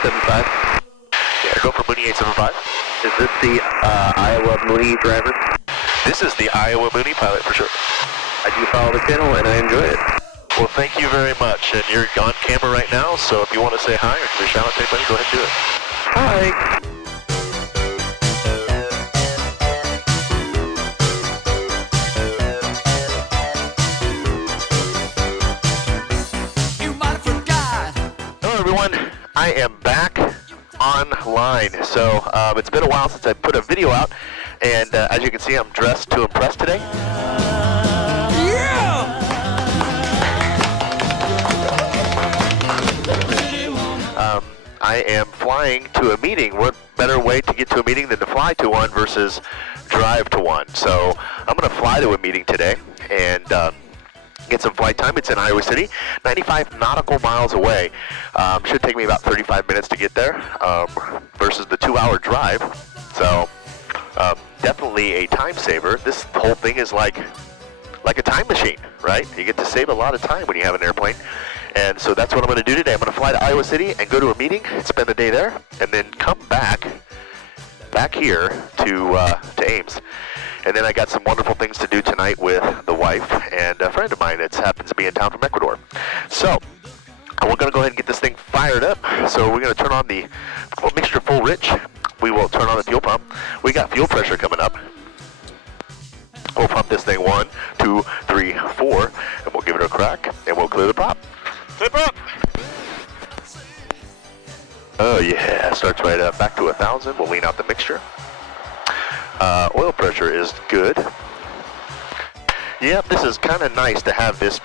875. Yeah, go for Mooney 875. Is this the Iowa Mooney driver? This is the Iowa Mooney pilot for sure. I do follow the channel and I enjoy it. Well, thank you very much. And you're on camera right now, so if you want to say hi or give a shout out to anybody, go ahead and do it. Hi. I am back online. So it's been a while since I put a video out, and as you can see, I'm dressed to impress today. Yeah! I am flying to a meeting. What better way to get to a meeting than to fly to one versus drive to one? So I'm going to fly to a meeting today and get some flight time. It's in Iowa City, 95 nautical miles away. Should take me about 35 minutes to get there versus the 2-hour drive. So definitely a time saver. This whole thing is like a time machine, right? You get to save a lot of time when you have an airplane. And so that's what I'm going to do today. I'm going to fly to Iowa City and go to a meeting, spend the day there, and then come back here to Ames. And then I got some wonderful things to do tonight with the wife and a friend of mine that happens to be in town from Ecuador. So we're going to go ahead and get this thing fired up. So we're going to turn on the mixture full rich. We will turn on the fuel pump. We got fuel pressure coming up. We'll pump this thing 1, 2, 3, 4, and we'll give it a crack, and we'll clear the prop. Clip up! Oh yeah, starts right up. Back to 1,000. We'll lean out the mixture. Oil pressure is good. Yep, this is kind of nice to have this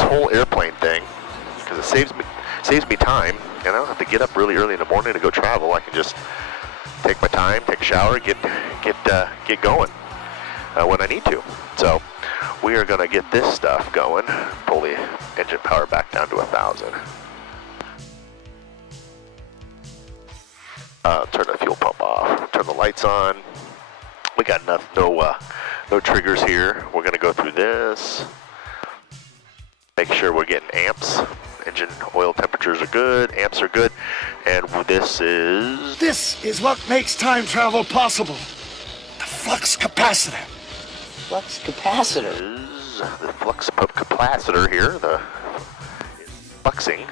whole airplane thing because it saves me time, and I don't have to get up really early in the morning to go travel. I can just take my time, take a shower, get going when I need to. So we are going to get this stuff going. Pull the engine power back down to 1,000. Turn the fuel pump off. Turn the lights on. We got no triggers here. We're going to go through this. Make sure we're getting amps. Engine oil temperatures are good. Amps are good. And this is what makes time travel possible. The flux capacitor. Flux capacitor? Is the flux capacitor here. The fluxing.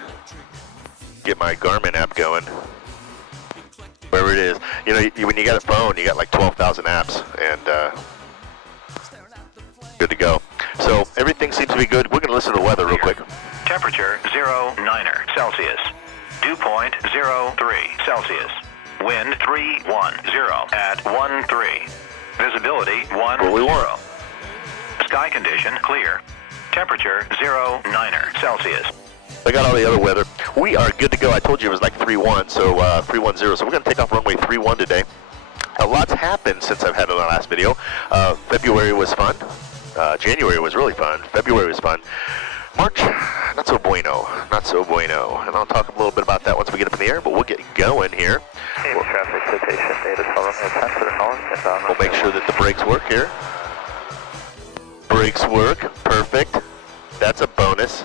Get my Garmin app going. Wherever it is. You know, when you got a phone, you got like 12,000 apps, and good to go. So everything seems to be good. We're going to listen to the weather real quick. Temperature 09 Celsius. Dew point 03 Celsius. Wind 310 at 13. Visibility 10. Sky condition clear. Temperature 09 Celsius. I got all the other weather. We are good to go. I told you it was like 3-1, so 310. So we're going to take off runway 31 today. A lot's happened since I've had the last video. February was fun. January was really fun. February was fun. March, not so bueno. Not so bueno. And I'll talk a little bit about that once we get up in the air, but we'll get going here. We'll make sure that the brakes work here. Brakes work. Perfect. That's a bonus.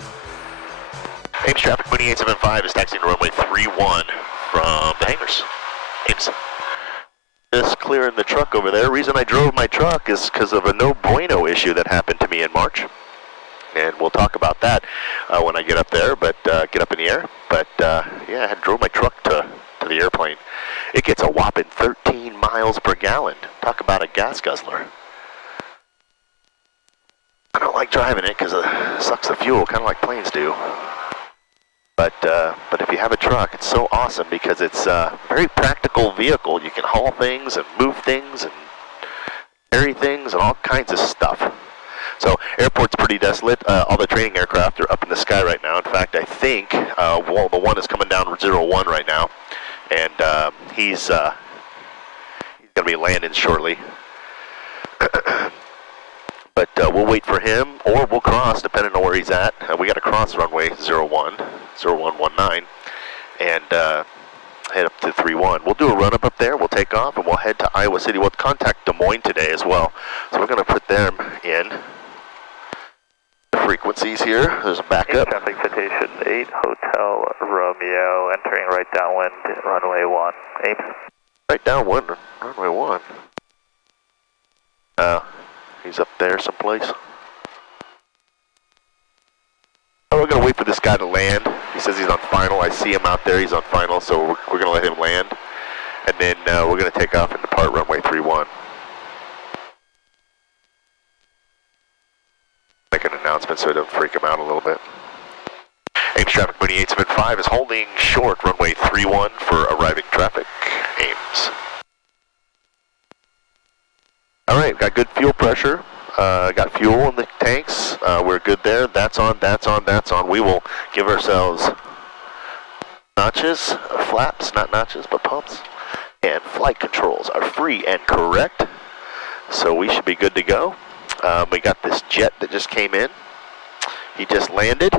Ames traffic, Mooney 875 is taxiing to runway 31 from the hangars. Ames. Just clearing the truck over there. Reason I drove my truck is because of a no bueno issue that happened to me in March. And we'll talk about that when I get up there, but get up in the air. But yeah, I had drove my truck to the airplane. It gets a whopping 13 miles per gallon. Talk about a gas guzzler. I don't like driving it because it sucks the fuel, kind of like planes do. But if you have a truck, it's so awesome because it's a very practical vehicle. You can haul things and move things and carry things and all kinds of stuff. So airport's pretty desolate. All the training aircraft are up in the sky right now. In fact, I think the one is coming down 01 right now, and he's going to be landing shortly. But we'll wait for him, or we'll cross, depending on where he's at. We got to cross runway 0119, and head up to 31. We'll do a run-up up there. We'll take off, and we'll head to Iowa City. We'll contact Des Moines today as well. So we're going to put them in. Frequencies here. There's a backup. Traffic citation 8 Hotel Romeo, entering right downwind, runway 1. Ames. Right downwind, runway 1. He's up there someplace. Oh, we're going to wait for this guy to land. He says he's on final. I see him out there. He's on final, so we're going to let him land. And then we're going to take off and depart runway 31. Make an announcement so it don't freak him out a little bit. Ames traffic 2875 is holding short runway 31 for arriving traffic. Ames. All right, got good fuel pressure. Got fuel in the tanks. We're good there. That's on, that's on, that's on. We will give ourselves notches, flaps, not notches, but pumps. And flight controls are free and correct. So we should be good to go. We got this jet that just came in. He just landed,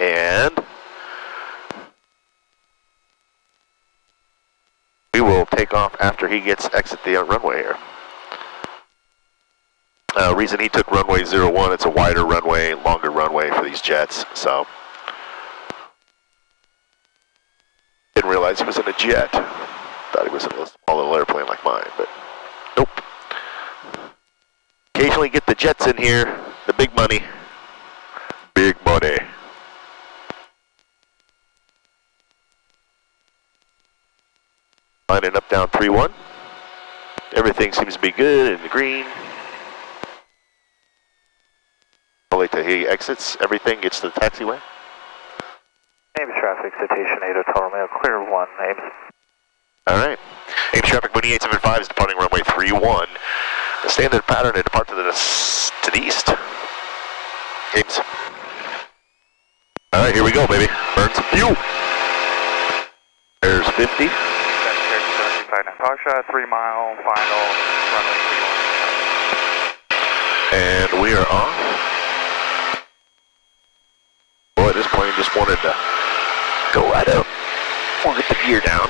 and we will take off after he gets exit the runway here. Reason he took runway 01, it's a wider runway, longer runway for these jets, so. Didn't realize he was in a jet. Thought he was in a small little airplane like mine, but nope. Occasionally get the jets in here, the big money. Big money. Lining up down 3-1. Everything seems to be good in the green. I'll wait till he exits. Everything gets to the taxiway. Ames traffic citation 8 Hotel Romeo, clear 1, Ames. All right. Ames traffic 2875 is departing runway 31. The standard pattern to depart to the east. Ames. All right, here we go, baby. Burn some fuel. There's 50. Foxtrot, 3 mile, final, runway 31. And we are off. Boy, this plane just wanted to go right up. We'll get the gear down.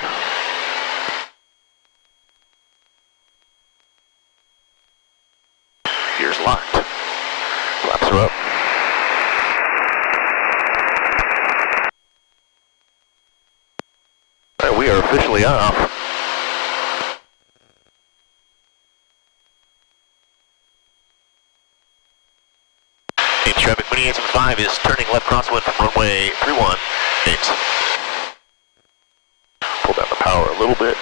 Gear's locked. Flaps are up. All right, we are officially off. Ames traffic 2875 is turning left crosswind from runway 31. Ames. Pull down the power a little bit.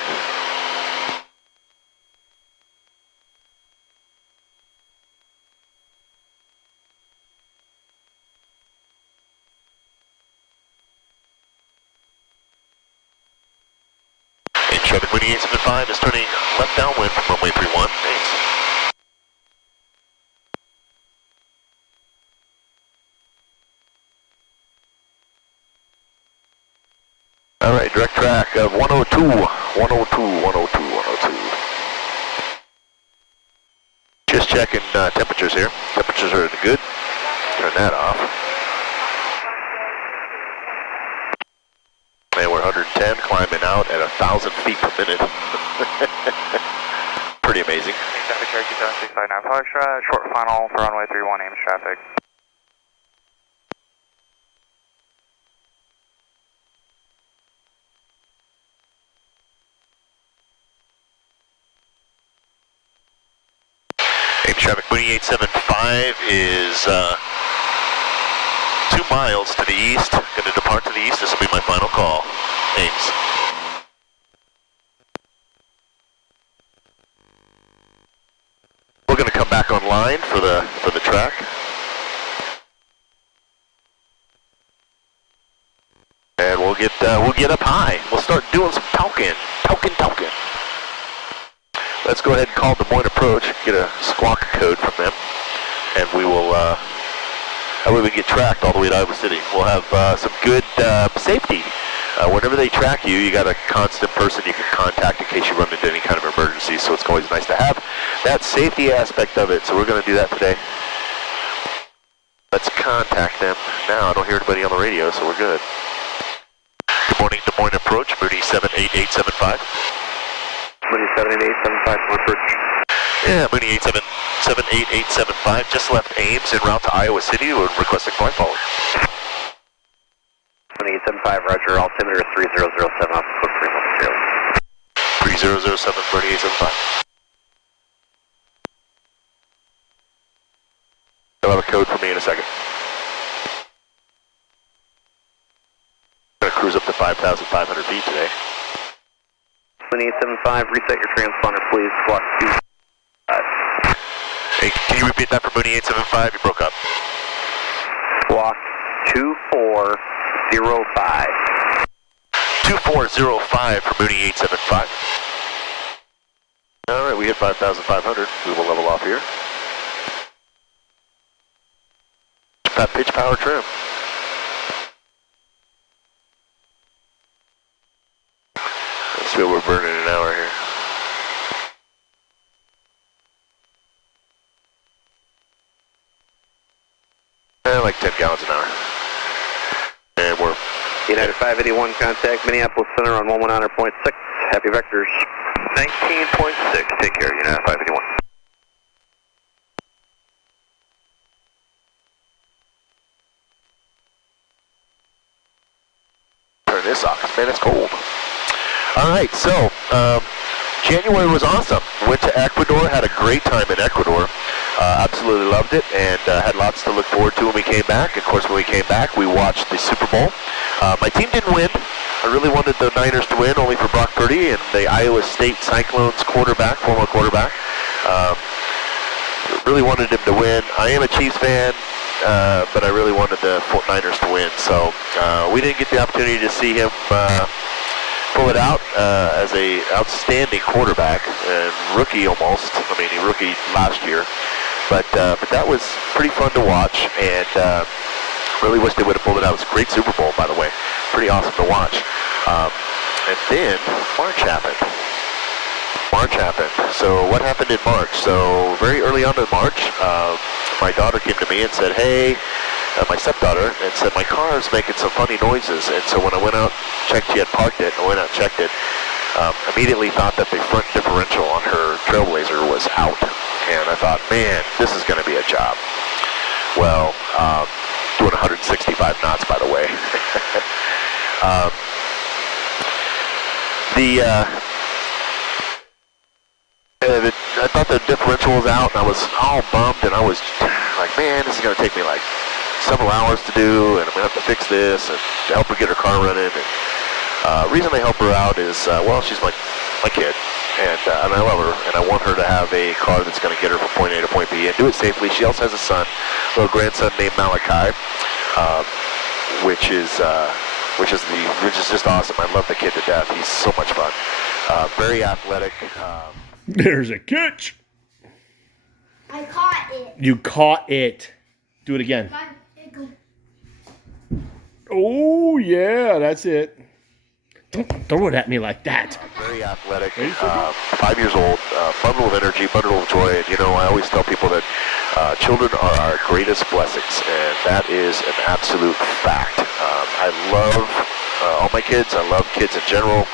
Ames traffic 2875 is turning left downwind from runway 31. Ames. All right, direct track of 102, 102, 102, 102. Just checking temperatures here. Temperatures are good. Turn that off. And we're 110, climbing out at 1,000 feet per minute. Pretty amazing. Traffic Cherokee 7659 Foxtrot, short final for runway 31, Ames traffic. Ames traffic 2875 is 2 miles to the east. Going to depart to the east. This will be my final call. Ames. We're going to come back online for the track. And we'll get up high. We'll start doing some talking. Let's go ahead and call Des Moines Approach, get a squawk code from them, and we will, that way we can get tracked all the way to Iowa City. We'll have some good safety. Whenever they track you, you got a constant person you can contact in case you run into any kind of emergency, so it's always nice to have that safety aspect of it, so we're going to do that today. Let's contact them now. I don't hear anybody on the radio, so we're good. Good morning, Des Moines Approach, Moody 78875. Moody 78875, approach. Yeah, Mooney 8778875 just left Ames en route to Iowa City and requesting flight following. Mooney 875, roger, altimeter 3007 off code 310. 3007, Mooney 875. You'll have a code for me in a second. Gonna cruise up to 5,500 feet today. Mooney 875, reset your transponder, please. Block 25. Hey, can you repeat that for Mooney 875? You broke up. Block 2405. 2405 for Mooney 875. All right, we hit 5,500. We will level off here. That pitch power trim. Let's see what we're burning an hour here. Like 10 gallons an hour. And we're United 581 contact Minneapolis Center on 119.6. Happy vectors. 19.6. Take care, United 581. Turn this off, 'cause man, it's cold. All right, so January was awesome. Went to Ecuador, had a great time in Ecuador. Absolutely loved it, and had lots to look forward to when we came back. Of course, when we came back, we watched the Super Bowl. My team didn't win. I really wanted the Niners to win, only for Brock Purdy and the Iowa State Cyclones quarterback, former quarterback. Really wanted him to win. I am a Chiefs fan, but I really wanted the Niners to win. So we didn't get the opportunity to see him pull it out as a outstanding quarterback and rookie almost. I mean, he rookie last year, but that was pretty fun to watch, and really wish they would have pulled it out. It was a great Super Bowl, by the way. Pretty awesome to watch. And then March happened. So what happened in March? So very early on in March, my daughter came to me and said, hey, my stepdaughter, and said my car is making some funny noises. And so when I went out, checked, she had parked it, I went out and checked it, immediately thought that the front differential on her Trailblazer was out. And I thought, man, this is going to be a job. Well, doing 165 knots, by the way. I thought the differential was out, and I was all bummed, and I was like, man, this is going to take me like several hours to do, and I'm going to have to fix this and to help her get her car running. And reason I help her out is, well, she's my kid, and I love her, and I want her to have a car that's going to get her from point A to point B and do it safely. She also has a son, a little grandson named Malachi, which is just awesome. I love the kid to death. He's so much fun. Very athletic. There's a catch. I caught it. You caught it. Do it again. Oh, yeah, that's it. Don't throw it at me like that. Very athletic. 5 years old. Bundle of energy, bundle of joy. And, I always tell people that children are our greatest blessings, and that is an absolute fact. I love all my kids. I love kids in general.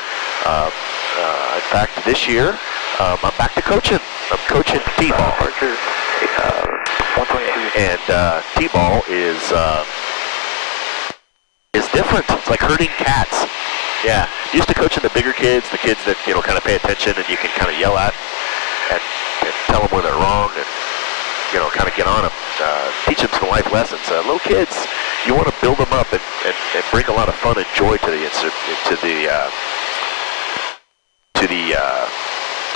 In fact, this year, I'm back to coaching. I'm coaching T-ball. And T-ball is different. It's like herding cats. Yeah. Used to coaching the bigger kids, the kids that, kind of pay attention and you can kind of yell at and tell them when they're wrong and, kind of get on them. Teach them some life lessons. Little kids, you want to build them up and bring a lot of fun and joy to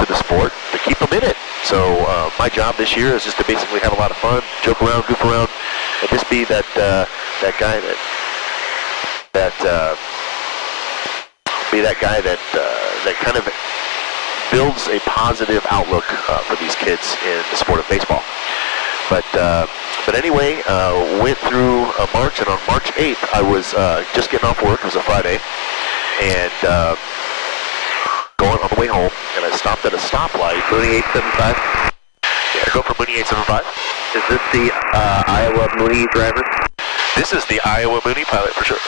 the sport to keep them in it. So my job this year is just to basically have a lot of fun, joke around, goof around, and just be that guy that kind of builds a positive outlook for these kids in the sport of baseball. But anyway, went through March, and on March 8th, I was just getting off work. It was a Friday, and going on the way home, and I stopped at a stoplight. Mooney 875. Yeah, go for Mooney 875. Is this the Iowa Mooney driver? This is the Iowa Mooney pilot for sure.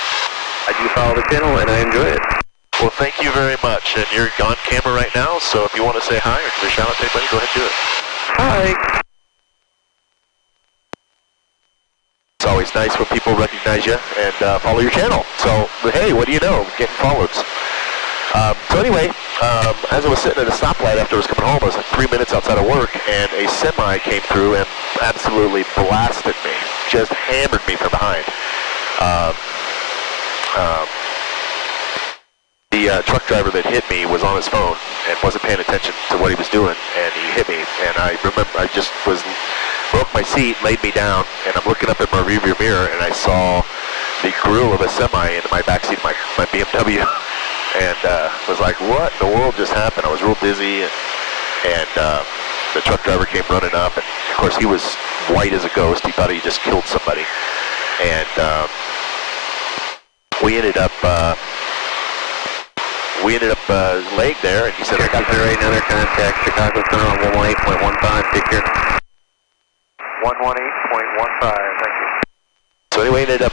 I do follow the channel, and I enjoy it. Well, thank you very much. And you're on camera right now, so if you want to say hi or give a shout out to anybody, go ahead and do it. Hi. It's always nice when people recognize you and follow your channel. So, hey, what do you know? Getting followed. So anyway, as I was sitting at a stoplight after I was coming home, I was like 3 minutes outside of work, and a semi came through and absolutely blasted me. Just hammered me from behind. The truck driver that hit me was on his phone and wasn't paying attention to what he was doing, and he hit me. And I remember I just broke my seat, laid me down, and I'm looking up at my rearview mirror, and I saw the grill of a semi in my backseat of my BMW, and was like, what in the world just happened? I was real dizzy, and the truck driver came running up, and of course he was white as a ghost. He thought he just killed somebody, and we ended up laying there, and he said, I got 08, another contact, Chicago Center on 118.15, take care. 118.15, thank you. So anyway, ended up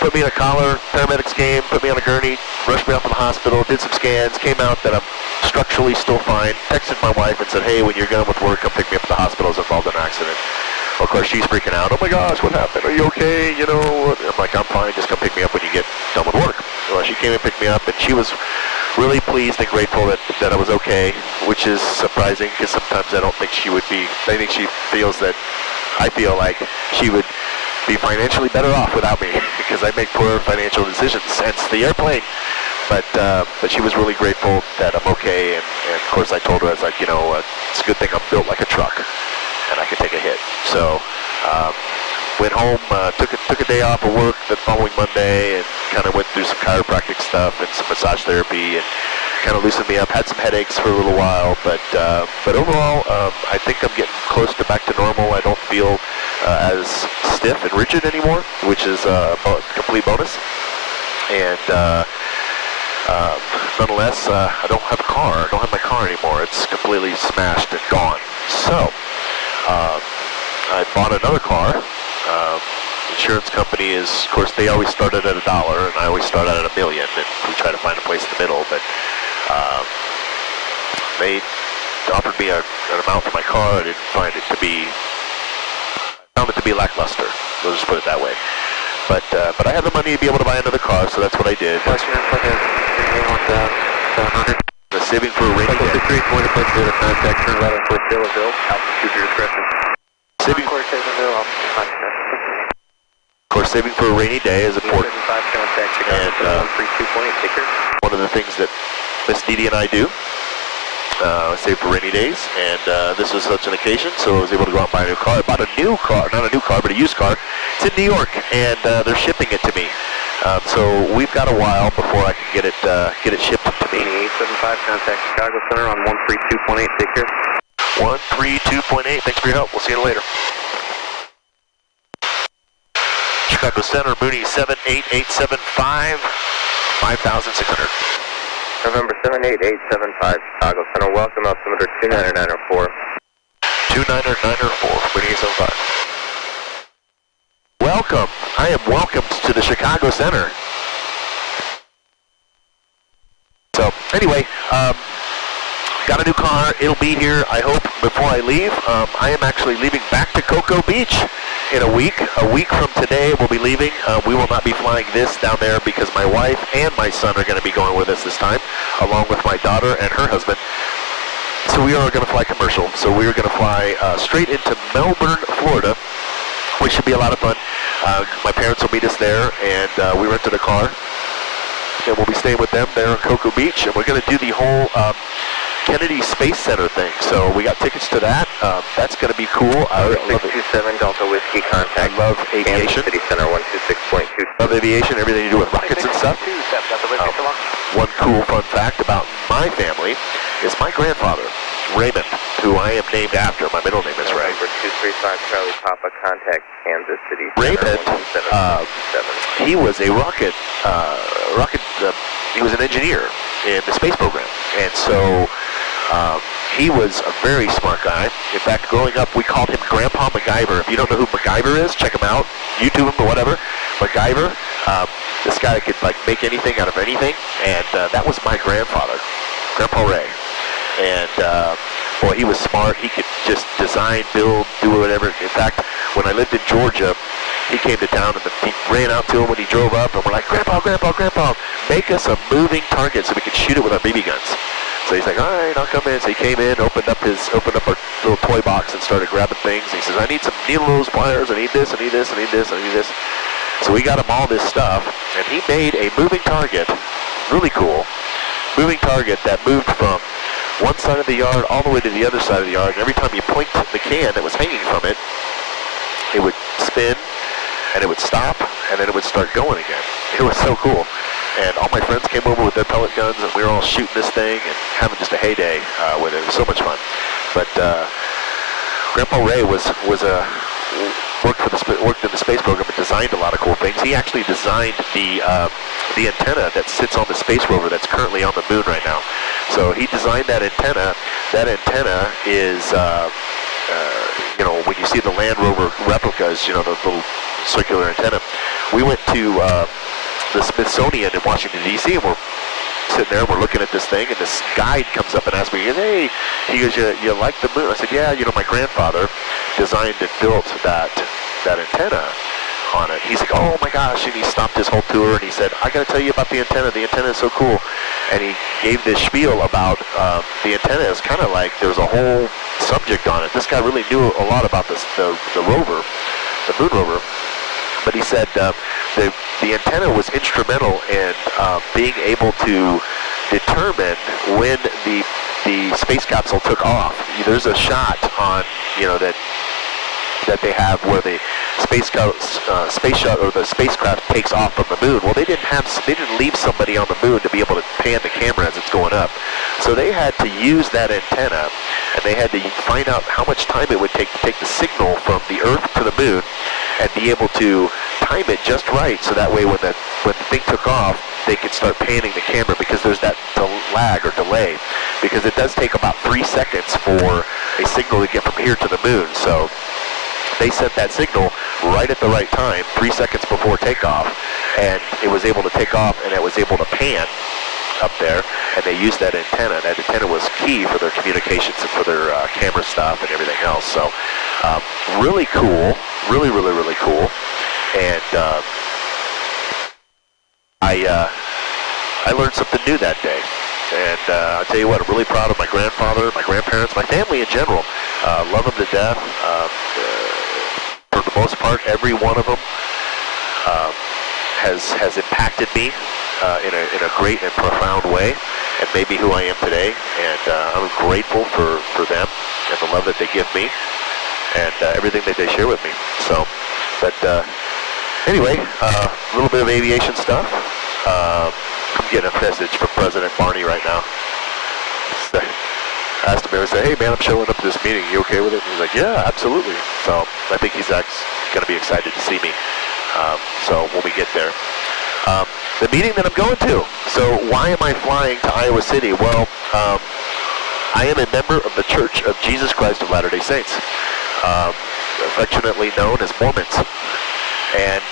put me in a collar, paramedics came, put me on a gurney, rushed me off to the hospital, did some scans, came out that I'm structurally still fine, texted my wife and said, hey, when you're done with work, come pick me up at the hospital, I was involved in an accident. Of course, she's freaking out. Oh my gosh, what happened? Are you okay? You know, I'm like, I'm fine, just come pick me up when you get done with work. Well, she came and picked me up, and she was really pleased and grateful that I was okay, which is surprising because sometimes I don't think she would be. I think she feels that I feel like she would be financially better off without me because I make poor financial decisions, hence the airplane. But she was really grateful that I'm okay, and of course I told her, I was like, you know, it's a good thing I'm built like a truck, and I can take a hit. So went home, took a day off of work the following Monday, and kind of went through some chiropractic stuff and some massage therapy, and kind of loosened me up. Had some headaches for a little while, but overall, I think I'm getting close to back to normal. I don't feel as stiff and rigid anymore, which is a complete bonus. And nonetheless, I don't have a car. I don't have my car anymore. It's completely smashed and gone. So I bought another car. Insurance company is, of course, they always start at $1, and I always start out at $1 million, and we try to find a place in the middle, but they offered me an amount for my car. I found it to be lackluster. We'll just put it that way. But I have the money to be able to buy another car, so that's what I did. Saving for a rainy day. 3 point of contact, turn left for Taylorville, altitude your discretion. Saving, of course, saving for a rainy day is important. And one of the things that Miss Dee and I do, save for rainy days, and this was such an occasion, so I was able to go out and buy a new car. I bought a new car, not a new car, but a used car. It's in New York, and they're shipping it to me. So we've got a while before I can get it shipped to me. 875, contact Chicago Center on 132.8, take care. 132.8, thanks for your help. We'll see you later. Chicago Center, Mooney 78875, 5,600. November 78875, Chicago Center, welcome, altimeter 29904. 29904, Mooney 75. Welcome. I am welcomed to the Chicago Center. So, anyway, got a new car. It'll be here, I hope, before I leave. I am actually leaving back to Cocoa Beach in a week. A week from today, we'll be leaving. We will not be flying this down there because my wife and my son are going to be going with us this time, along with my daughter and her husband. So we are going to fly commercial. So we are going to fly straight into Melbourne, Florida, which should be a lot of fun. My parents will meet us there, and we rented a car. And we'll be staying with them there in Cocoa Beach, and we're going to do the whole Kennedy Space Center thing. So we got tickets to that. That's going to be cool. I love 627 Delta Whiskey, contact. I love aviation. City Center 126.2. Love aviation, everything to do with rockets and stuff. One cool fun fact about my family is my grandfather, Raymond, who I am named after. My middle name is Ray. Number 235 Charlie Papa, contact Kansas City Raymond, he was a he was an engineer in the space program, and so he was a very smart guy. In fact, growing up, we called him Grandpa MacGyver. If you don't know who MacGyver is, check him out, YouTube him or whatever. MacGyver, this guy could like make anything out of anything, and that was my grandfather. Grandpa Ray. And, boy, he was smart. He could just design, build, do whatever. In fact, when I lived in Georgia, he came to town, and he ran out to him when he drove up, and we're like, Grandpa, make us a moving target so we can shoot it with our BB guns. So he's like, all right, I'll come in. So he came in, opened up our little toy box and started grabbing things. He says, I need some needles, pliers, I need this, I need this, I need this, I need this. So we got him all this stuff, and he made a moving target, really cool, moving target that moved from one side of the yard all the way to the other side of the yard. And every time you pointed the can that was hanging from it, it would spin, and it would stop, and then it would start going again. It was so cool. And all my friends came over with their pellet guns, and we were all shooting this thing and having just a heyday with it. It was so much fun. But Grandpa Ray worked in the space program and designed a lot of cool things. He actually designed the antenna that sits on the space rover that's currently on the moon right now. So he designed that antenna. That antenna is, when you see the Land Rover replicas, the little circular antenna. We went to the Smithsonian in Washington, D.C., and we're sitting there, and we're looking at this thing, and this guide comes up and asks me, hey, he goes, you like the moon? I said, yeah, my grandfather designed and built that antenna on it. He's like, oh my gosh, and he stopped his whole tour, and he said, I got to tell you about the antenna. The antenna is so cool. And he gave this spiel about the antenna. It's kind of like there was a whole subject on it. This guy really knew a lot about the rover, the moon rover. But he said the antenna was instrumental in being able to determine when the space capsule took off. There's a shot on that they have where the space shuttle or the spacecraft takes off from the moon. Well, they didn't leave somebody on the moon to be able to pan the camera as it's going up. So they had to use that antenna, and they had to find out how much time it would take to take the signal from the Earth to the moon, and be able to time it just right, so that way when the thing took off, they could start panning the camera, because there's that lag or delay, because it does take about 3 seconds for a signal to get from here to the moon. So they sent that signal right at the right time, 3 seconds before takeoff, and it was able to take off, and it was able to pan up there, and they used that antenna. That antenna was key for their communications and for their camera stuff and everything else. So really cool, really, really, really cool. And I learned something new that day. And I'll tell you what, I'm really proud of my grandfather, my grandparents, my family in general. Love them to death. For the most part, every one of them has impacted me in a great and profound way, and made me who I am today. And I'm grateful for them and the love that they give me, and everything that they share with me. So, but anyway, a little bit of aviation stuff. I'm getting a message from President Barney right now. I asked him, I said, hey man, I'm showing up to this meeting. You okay with it? And he's like, yeah, absolutely. So I think he's going to be excited to see me. So when we get there. The meeting that I'm going to. So why am I flying to Iowa City? Well, I am a member of the Church of Jesus Christ of Latter-day Saints, affectionately known as Mormons. And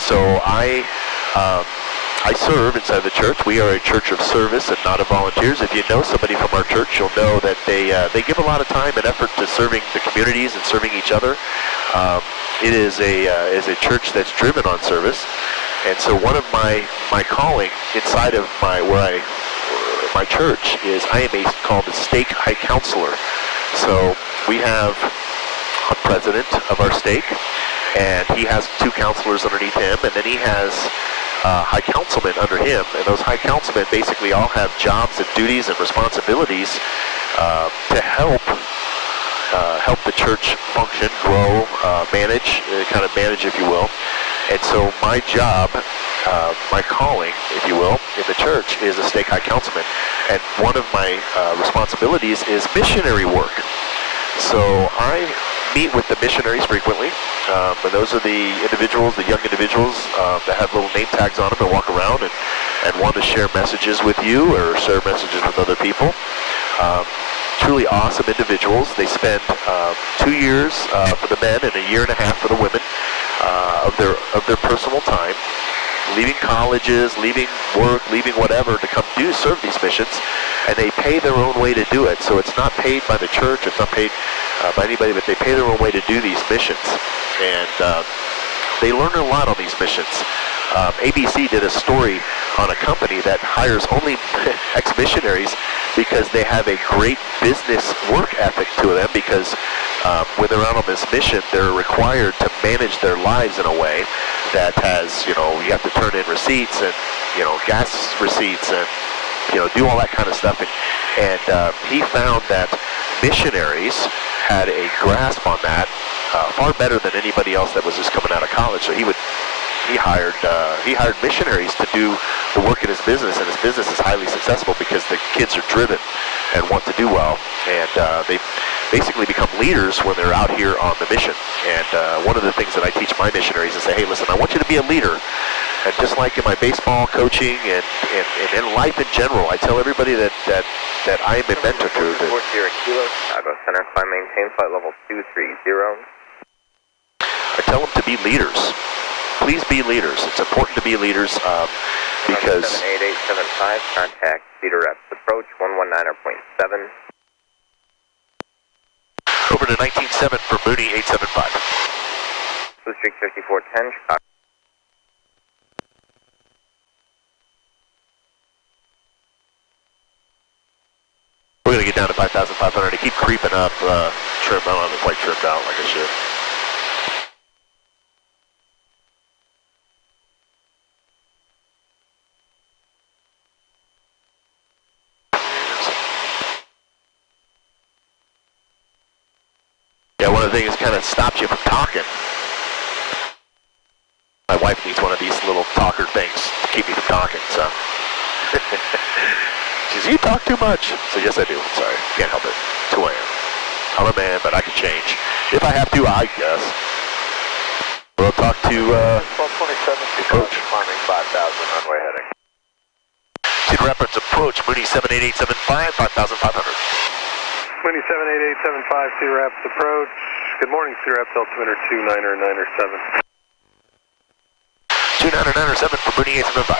so I serve inside the church. We are a church of service and not of volunteers. If you know somebody from our church, you'll know that they give a lot of time and effort to serving the communities and serving each other. It is a church that's driven on service. And so one of my calling inside of my church is I am called the stake high counselor. So we have a president of our stake, and he has 2 counselors underneath him, and then he has high councilmen under him, and those high councilmen basically all have jobs and duties and responsibilities to help the church function, grow, manage, if you will. And so my job, my calling, if you will, in the church is a stake high councilman. And one of my responsibilities is missionary work. So I meet with the missionaries frequently, and those are the individuals, the young individuals that have little name tags on them and walk around and want to share messages with you or share messages with other people. Truly awesome individuals. They spend 2 years for the men and a year and a half for the women of their personal time leaving colleges, leaving work, leaving whatever to come serve these missions, and they pay their own way to do it. So it's not paid by the church, it's not paid by anybody, but they pay their own way to do these missions. And they learn a lot on these missions. ABC did a story on a company that hires only ex-missionaries because they have a great business work ethic to them, because when they're out on this mission, they're required to manage their lives in a way that has, you have to turn in receipts and, gas receipts and, do all that kind of stuff. And he found that missionaries had a grasp on that far better than anybody else that was just coming out of college. So he hired missionaries to do the work in his business, and his business is highly successful because the kids are driven and want to do well, and they basically become leaders when they're out here on the mission. And one of the things that I teach my missionaries is say, hey, listen, I want you to be a leader. And just like in my baseball coaching and in life in general, I tell everybody that I am a mentor to. Chicago Center, maintain flight level 230. I tell them to be leaders. Please be leaders. It's important to be leaders because... 78875, contact Cedar Reps approach 119.7. Over to 19.7 for Mooney 875. Blue Streak 5410, Chicago. We're going to get down to 5,500. I keep creeping up. Trim. I don't have it quite trimmed out like I should. Yeah, one of the things kind of stops you from talking. My wife needs one of these little talker things to keep me from talking, so. She says, you talk too much. So yes, I do. I'm sorry. Can't help it. It's who I am. I'm a man, but I can change. If I have to, I guess. We'll talk to 1227, Coach. Climbing 5,000, runway heading. Cedar Rapids approach, Mooney 78875, 5,500. Mooney 78875, Cedar Rapids approach. Good morning, Cedar Rapids, altimeter 299er7. 299er7 for Mooney 875.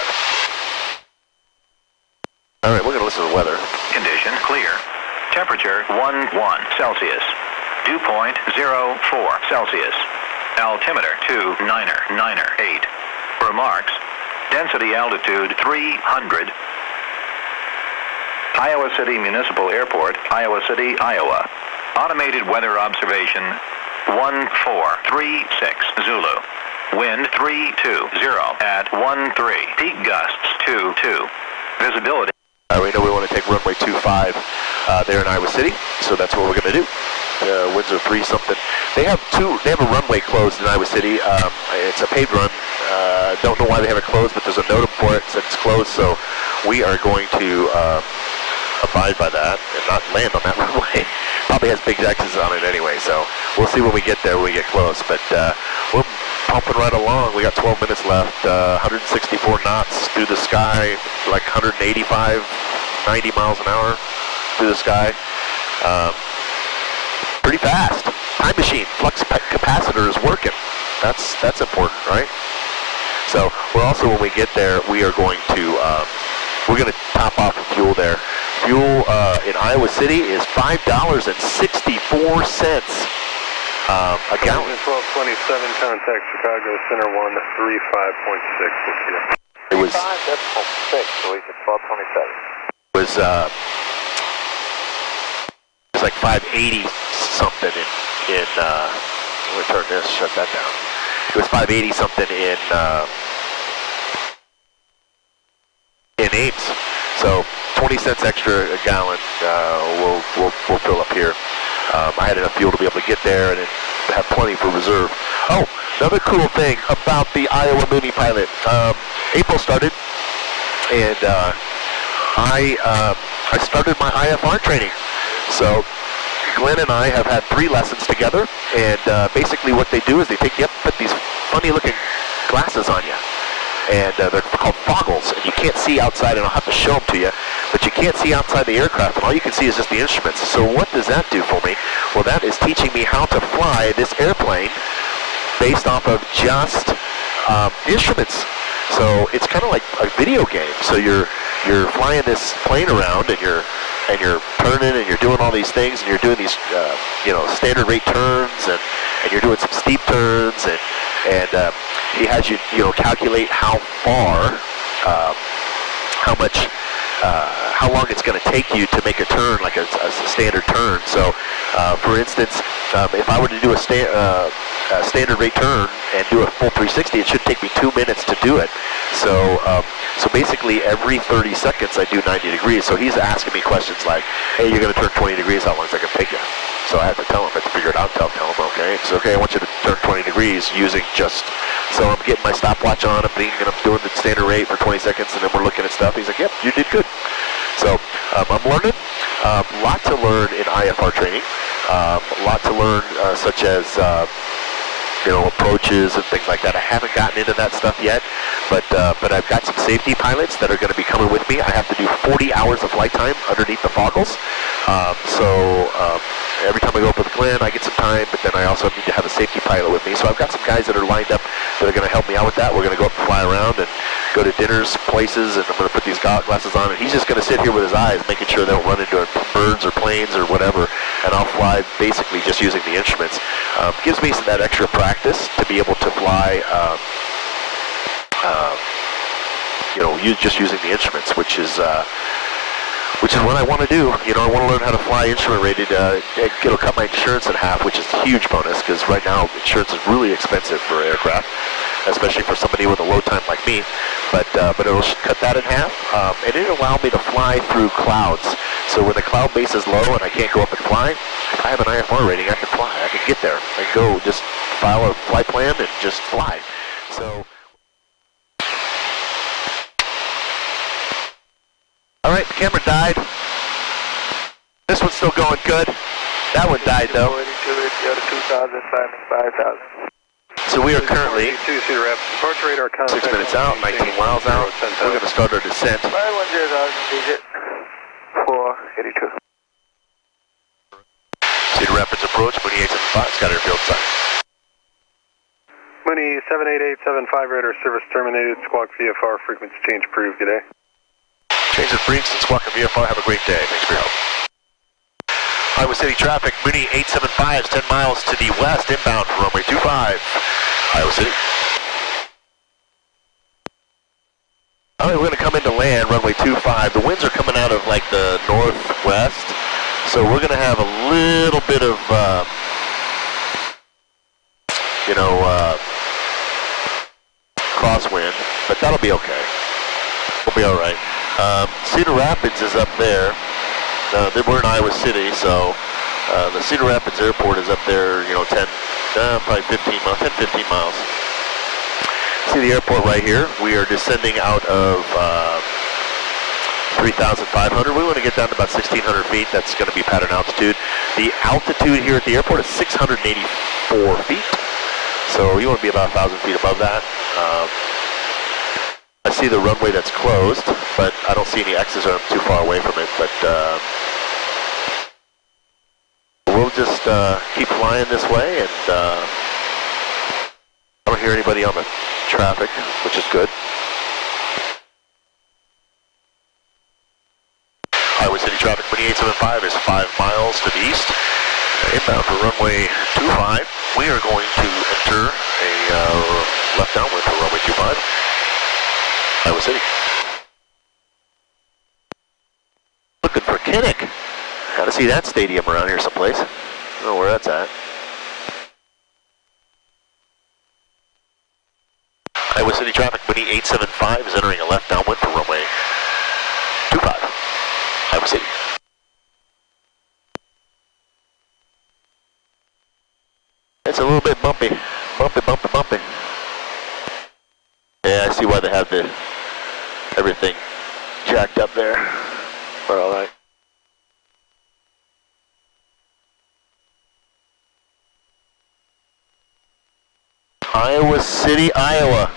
All right, we're going to listen to the weather. Condition clear. Temperature 11 Celsius. Dew point 04 Celsius. Altimeter 299er8. Remarks. Density altitude 300. Iowa City Municipal Airport, Iowa City, Iowa. Automated weather observation 1436 Zulu. Wind 320 at 13. Peak gusts 22. Visibility. We know we want to take runway 25 there in Iowa City, so that's what we're going to do. Winds are 3 something. They have a runway closed in Iowa City. It's a paved run. Don't know why they have it closed, but there's a notum for it that it's closed, so we are going to abide by that and not land on that runway. Probably has big X's on it anyway, so we'll see when we get there, when we get close. But we're pumping right along. We got 12 minutes left, 164 knots through the sky, like 185, 90 miles an hour through the sky. Pretty fast. Time machine, flux capacitor is working. That's important, right? So we're also, when we get there, we are going to we're going to top off of fuel there. Fuel in Iowa City is $5.64 a gallon. 1227, contact Chicago Center 135.6. It was 5.6, so we said 1227. It was like 580 something in let me turn this, shut that down. It was 580 something in Ames. So 20 cents extra a gallon. We'll fill up here. I had enough fuel to be able to get there and have plenty for reserve. Oh, another cool thing about the Iowa Mooney pilot. April started, and I started my IFR training. So Glenn and I have had 3 lessons together, and basically what they do is they take you up and put these funny-looking glasses on you. And they're called foggles, and you can't see outside, and I'll have to show them to you, but you can't see outside the aircraft, and all you can see is just the instruments. So what does that do for me? Well, that is teaching me how to fly this airplane based off of just instruments. So it's kind of like a video game. So you're flying this plane around, and you're turning, and you're doing all these things, and you're doing these standard rate turns, and you're doing some steep turns, and he has you calculate how far, how long it's going to take you to make a turn, like a standard turn. So, for instance, if I were to do a standard rate turn and do a full 360, it should take me 2 minutes to do it. So basically every 30 seconds I do 90 degrees. So he's asking me questions like, hey, you're going to turn 20 degrees, how long is that going to take you? So I have to tell him, I have to figure it out, tell him, okay, it's okay, I want you to turn 20 degrees using just, so I'm getting my stopwatch on, I'm doing the standard rate for 20 seconds, and then we're looking at stuff. He's like, yep, you did good. So I'm learning, a lot to learn in IFR training, a lot to learn such as, approaches and things like that. I haven't gotten into that stuff yet, but I've got some safety pilots that are going to be coming with me. I have to do 40 hours of flight time underneath the foggles. Every time I go up with Glenn, I get some time, but then I also need to have a safety pilot with me. So I've got some guys that are lined up that are going to help me out with that. We're going to go up and fly around and go to dinners, places, and I'm going to put these glasses on, and he's just going to sit here with his eyes, making sure they don't run into birds or planes or whatever, and I'll fly basically just using the instruments. Gives me that extra practice to be able to fly, just using the instruments, which is what I want to do. I want to learn how to fly instrument rated. It'll cut my insurance in half, which is a huge bonus, because right now insurance is really expensive for aircraft, especially for somebody with a low time like me. But it'll cut that in half, and it'll allow me to fly through clouds. So when the cloud base is low and I can't go up and fly, if I have an IFR rating, I can fly. I can get there. I can go just file a flight plan and just fly. So. All right, the camera died. This one's still going good. That one died though. So we are currently 6 minutes out, 19 miles out. We're going to start our descent. 482. Cedar Rapids approach, Mooney 875, Scott Airfield sign. Mooney 78875, radar service terminated. Squawk VFR frequency change approved. Good day. Change of freaks and Squawk and VFR. Have a great day. Thanks for your help. Iowa City traffic, Mooney 875 is 10 miles to the west, inbound for runway 25, Iowa City. All right, we're going to come into land, runway 25. The winds are coming out of like the northwest, so we're going to have a little bit of, crosswind, but that'll be okay. We'll be all right. Cedar Rapids is up there. We're in Iowa City, so the Cedar Rapids Airport is up there, probably 15 miles. See the airport right here. We are descending out of 3,500. We want to get down to about 1,600 feet. That's going to be pattern altitude. The altitude here at the airport is 684 feet. So you want to be about 1,000 feet above that. I see the runway that's closed, but I don't see any X's or I'm too far away from it. But we'll just keep flying this way, and I don't hear anybody on the traffic, which is good. Iowa City traffic, Mooney 875 is 5 miles to the east. Inbound for runway 25. We are going to enter a left downwind for runway 25. Iowa City. Looking for Kinnick. Gotta see that stadium around here someplace. I don't know where that's at. Iowa City traffic, Mooney 875 is entering a left downwind for runway 25. Iowa City. It's a little bit bumpy. Bumpy. Yeah, I see why they have everything jacked up there. We're all right. Iowa City, Iowa,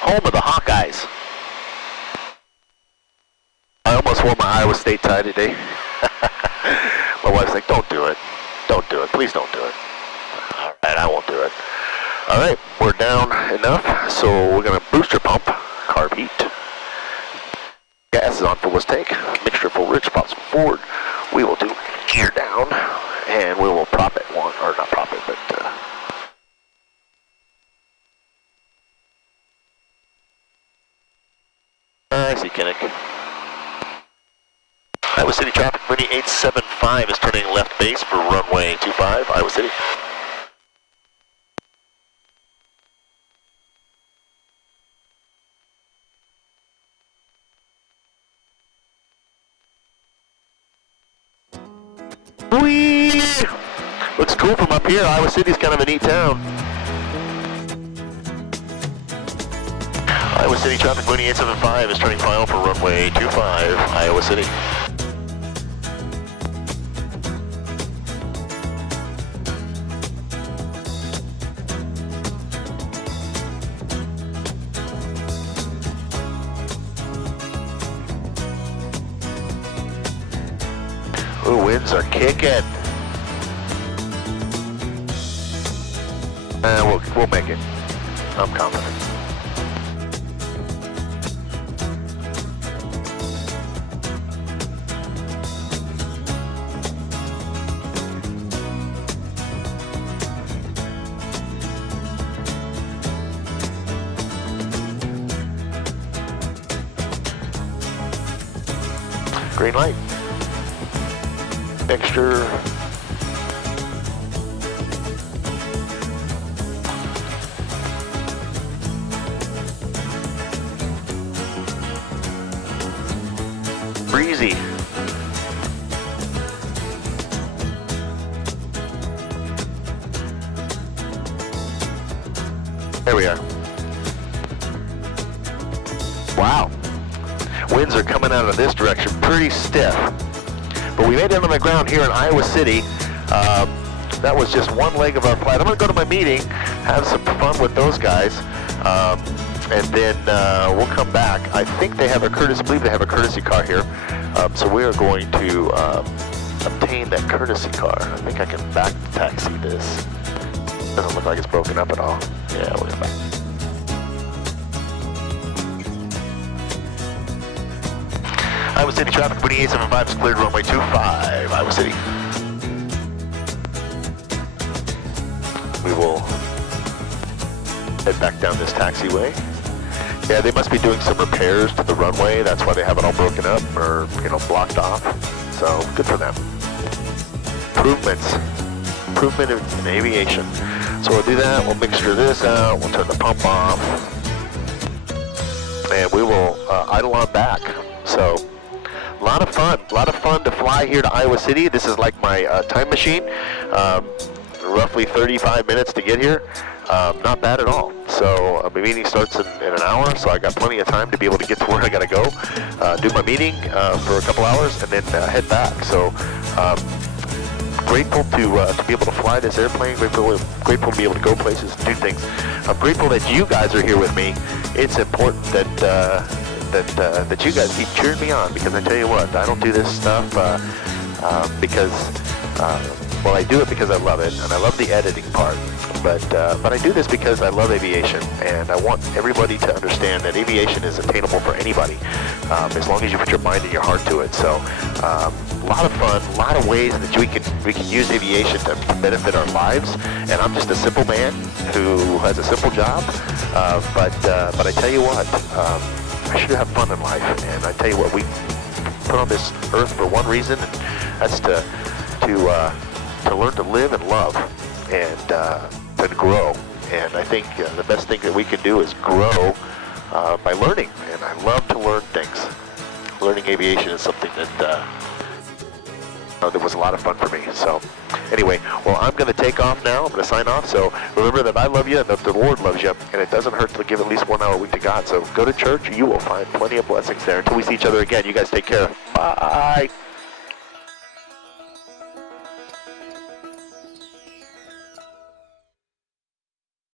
home of the Hawkeyes. I almost wore my Iowa State tie today. My wife's like, don't do it. Don't do it. Please don't do it. All right, I won't do it. All right, we're down enough, so we're going to booster pump, carb heat. Gas is on full as tank. Mixture full rich, possible forward. We will do gear down, and we will prop it one, or not prop it, but I see Kinnick. Iowa City traffic, Winnie 875 is turning left base for runway 25, Iowa City. Whee! Looks cool from up here. Iowa City's kind of a neat town. Iowa City traffic, Winnie 875 is turning final for runway 25, Iowa City. Ooh, winds are kicking. We'll make it. I'm confident. Green light. Mixture. Breezy. There we are. Wow. Winds are coming out of this direction pretty stiff. But we made it on the ground here in Iowa City. That was just one leg of our flight. I'm going to go to my meeting, have some fun with those guys, and then we'll come back. I think they have a believe they have a courtesy car here. So we are going to obtain that courtesy car. I think I can back taxi this. Doesn't look like it's broken up at all. Yeah, we'll get back. Iowa City traffic, 2875 is cleared runway 25, Iowa City. We will head back down this taxiway. Yeah, they must be doing some repairs to the runway. That's why they have it all broken up or, blocked off. So, good for them. Improvement in aviation. So we'll do that, we'll mixture this out, we'll turn the pump off, and we will idle on back. So, a lot of fun to fly here to Iowa City. This is like my time machine. Roughly 35 minutes to get here. Not bad at all. So my meeting starts in an hour, so I got plenty of time to be able to get to where I gotta go, do my meeting for a couple hours, and then head back. So grateful to be able to fly this airplane. Grateful to be able to go places and do things. I'm grateful that you guys are here with me. It's important that you guys keep cheering me on, because I tell you what, I don't do this stuff because I do it because I love it, and I love the editing part. But I do this because I love aviation, and I want everybody to understand that aviation is attainable for anybody, as long as you put your mind and your heart to it. So, a lot of fun, a lot of ways that we can use aviation to benefit our lives. And I'm just a simple man who has a simple job. But I tell you what, I should have fun in life. And I tell you what, we put on this earth for one reason, and that's to learn to live and love, and to grow. And I think the best thing that we can do is grow by learning. And I love to learn things. Learning aviation is something that was a lot of fun for me. So anyway, well, I'm going to take off now. I'm going to sign off. So remember that I love you and that the Lord loves you, and it doesn't hurt to give at least 1 hour a week to God. So go to church. You will find plenty of blessings there. Until we see each other again, you guys take care. Bye.